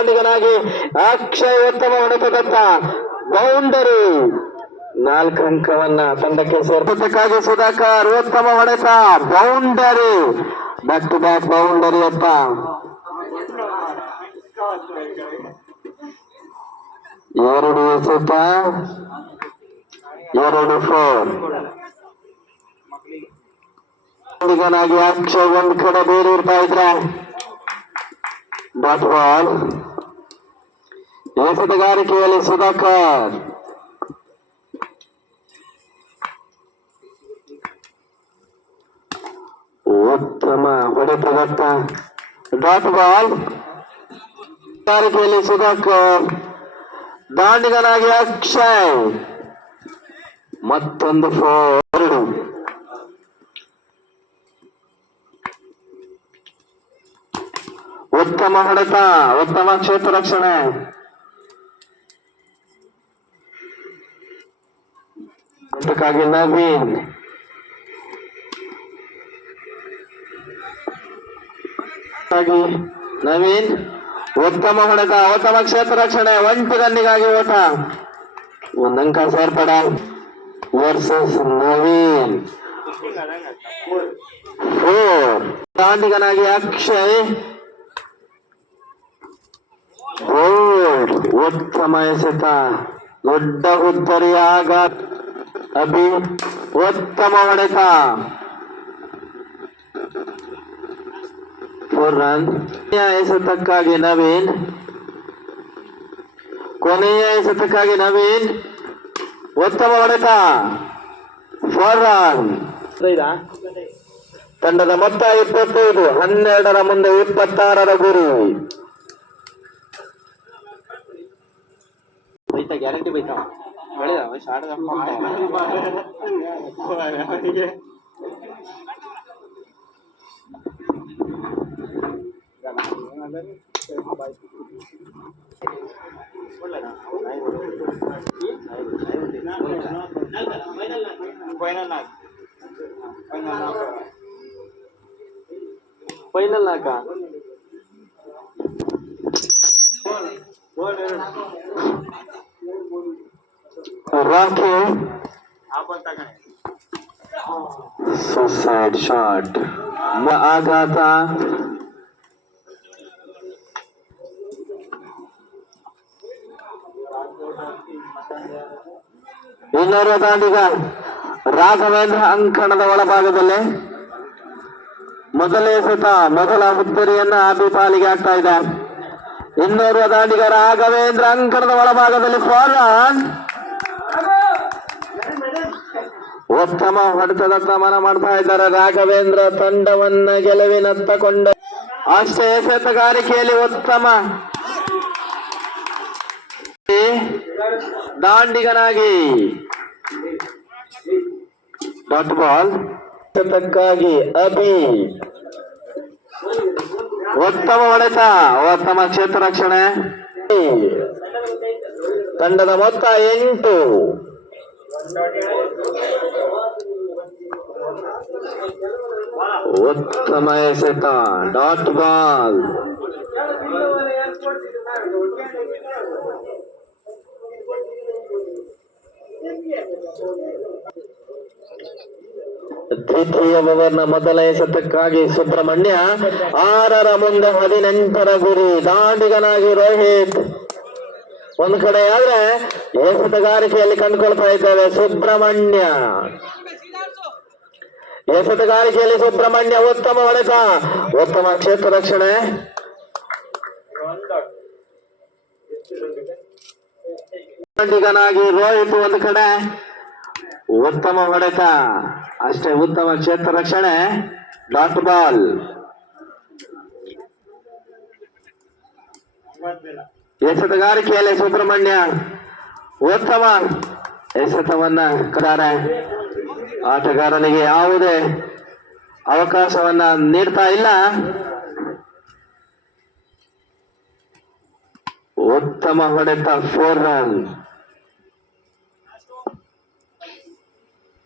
ದಾಂಡಿಗನಾಗಿ ಅಕ್ಷಯ್ ಉತ್ತಮ ಹೊಡೆತದತ್ತ ಬೌಂಡರಿ. 4 ಅಂಕವನ್ನ ತಂಡಕ್ಕೆ ಸೇರ್ಪದಕ್ಕಾಗಿ ಸುಧಾಕರ್ ಉತ್ತಮ ಹೊಡೆತ boundary. Back to back boundary ಅತ್ತ 2 ಎಸೆತ 2 4. ದಾಂಡಿಗನಾಗಿ ಅಕ್ಷಯ್ ಒಂದ್ ಕಡೆ ಬೇರೆ ಇರ್ತಾ ಇದ್ರ ಡಾಟ್ ಬಾಲ್. ಎಸೆತಗಾರಿಕೆಯಲ್ಲಿ ಸುಧಾಕರ್ ಉತ್ತಮ ಹೊಡೆತದತ್ತ ಡಾಟ್ ಬಾಲ್. ಗಾರಿಕೆಯಲ್ಲಿ ಸುಧಾಕರ್ ದಾಂಡಿಗನಾಗಿ ಅಕ್ಷಯ್ ಮತ್ತೊಂದು 4. ಉತ್ತಮ ಹೊಡೆತ ಉತ್ತಮ ಕ್ಷೇತ್ರ ರಕ್ಷಣೆ. ಅದಕ್ಕಾಗಿ ನವೀನ್ ನವೀನ್ ಉತ್ತಮ ಹೊಡೆತ ಉತ್ತಮ ಕ್ಷೇತ್ರ ರಕ್ಷಣೆ. 1 ರನ್ನಿಗಾಗಿ ಓಟ. 1 ಅಂಕ ಸೇರ್ಪಡ ವರ್ಸಸ್ ನವೀನ್ 4. ದಾಂಡಿಗನಾಗಿ ಅಕ್ಷಯ್ ಬೋಲ್ಡ್ ಉತ್ತಮ ಎಸೆತ ದೊಡ್ಡ ಹುದ್ದರಿಯ ಆಘಾತ. ಅಭಿ ಉತ್ತಮ ಹೊಡೆತ 4 ರನ್. ಎಸೆತಕ್ಕಾಗಿ ನವೀನ್ ಕೊನೆಯ ಎಸೆತಕ್ಕಾಗಿ ನವೀನ್ ಉತ್ತಮ ಹೊಡೆತ 4 ರನ್. ತಂಡದ ಮೊತ್ತ 25, 12ರ ಮುಂದೆ 26ರ ಗುರಿ. ಗ್ಯಾರಂಟಿ ಬೈತಾ ಫೈನಲ್ ನಾಕ ರಾಖಿ ಸುಸೈಡ್ ಶಾಟ್ ಆಘಾತ. ಇನ್ನೋರ್ವ ದಾಂಡಿಗ ರಾಘವೇಂದ್ರ ಅಂಕಣದ ಒಳಭಾಗದಲ್ಲಿ ಮೊದಲ ಎಸೆತ ಮೊದಲ ಹುದ್ದರಿಯನ್ನ ಆಬಿ ಪಾಲಿಗೆ ಆಗ್ತಾ ಇದೆ. ಇನ್ನೋರ್ವ ದಾಂಡಿಗ ರಾಘವೇಂದ್ರ ಅಂಕಣದ ಒಳಭಾಗದಲ್ಲಿ 4 ರನ್. ಉತ್ತಮ ಹೊಡೆತದ ಗಮನ ಮಾಡ್ತಾ ಇದ್ದಾರೆ ರಾಘವೇಂದ್ರ ತಂಡವನ್ನ ಗೆಲುವಿನತ್ತ ಕೊಂಡ. ಅಷ್ಟೇ ಎಸೆತಗಾರಿಕೆಯಲ್ಲಿ ಉತ್ತಮ ದಾಂಡಿಗನಾಗಿ ಡಾಟ್ ಬಾಲ್. ಎಸೆತಕ್ಕಾಗಿ ಅಭಿ ಉತ್ತಮ ಹೊಡೆತ ಉತ್ತಮ ಕ್ಷೇತ್ರ ರಕ್ಷಣೆ. ತಂಡದ ಮೊತ್ತ 8. ಉತ್ತಮ ಎಸೆತ ಡಾಟ್ ಬಾಲ್. ದ್ವಿತೀಯ ಓವರ್ನ ಮೊದಲ ಎಸೆತಕ್ಕಾಗಿ ಸುಬ್ರಹ್ಮಣ್ಯ 6ರ ಮುಂದೆ 18ರ ಗುರಿ. ದಾಂಡಿಗನಾಗಿ ರೋಹಿತ್ ಒಂದು ಕಡೆ ಆದ್ರೆ ಎಸೆತಗಾರಿಕೆಯಲ್ಲಿ ಕಂಡುಕೊಳ್ತಾ ಇದ್ದೇವೆ ಸುಬ್ರಹ್ಮಣ್ಯ. ಎಸೆತಗಾರಿಕೆಯಲ್ಲಿ ಸುಬ್ರಹ್ಮಣ್ಯ ಉತ್ತಮ ಹೊಡೆತ ಉತ್ತಮ ಕ್ಷೇತ್ರ ರಕ್ಷಣೆ. ದಾಂಡಿಗನಾಗಿ ರೋಹಿತ್ ಒಂದು ಕಡೆ ಉತ್ತಮ ಹೊಡೆತ ಅಷ್ಟೇ ಉತ್ತಮ ಕ್ಷೇತ್ರ ರಕ್ಷಣೆ ಡಾಟ್ ಬಾಲ್. ಎಸೆತಗಾರಿಕೆಯಲ್ಲಿ ಸುಬ್ರಹ್ಮಣ್ಯ ಉತ್ತಮ ಎಸೆತವನ್ನ ಕರಾರೆ. ಆಟಗಾರನಿಗೆ ಯಾವುದೇ ಅವಕಾಶವನ್ನ ನೀಡ್ತಾ ಇಲ್ಲ. ಉತ್ತಮ ಹೊಡೆತ 4 ರನ್.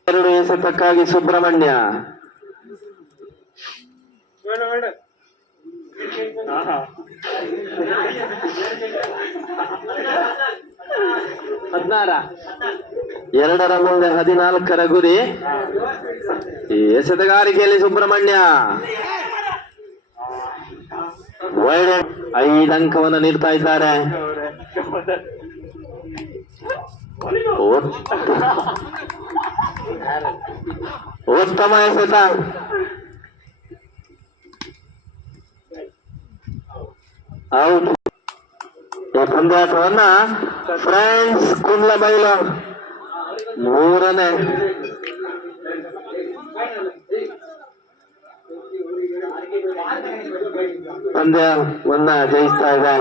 2 ಎಸೆತಕ್ಕಾಗಿ ಸುಬ್ರಹ್ಮಣ್ಯ ಎರಡರ ಮುಂದೆ 14ರ ಗುರಿ. ಈ ಎಸೆತಗಾರಿಕೆಯಲ್ಲಿ ಸುಬ್ರಹ್ಮಣ್ಯ ವೈಡ್ 5 ಅಂಕವನ್ನು ನೀಡ್ತಾ ಇದ್ದಾರೆ. ಉತ್ತಮ ಎಸೆತ. ಔಟ್. ಈ ಪಂದ್ಯಾಟವನ್ನ ಫ್ರೆಂಡ್ಸ್ ಕುಂಡ್ಲಬೈಲು 3ನೇ ಪಂದ್ಯವನ್ನ ಜಯಿಸ್ತಾ ಇದೆ.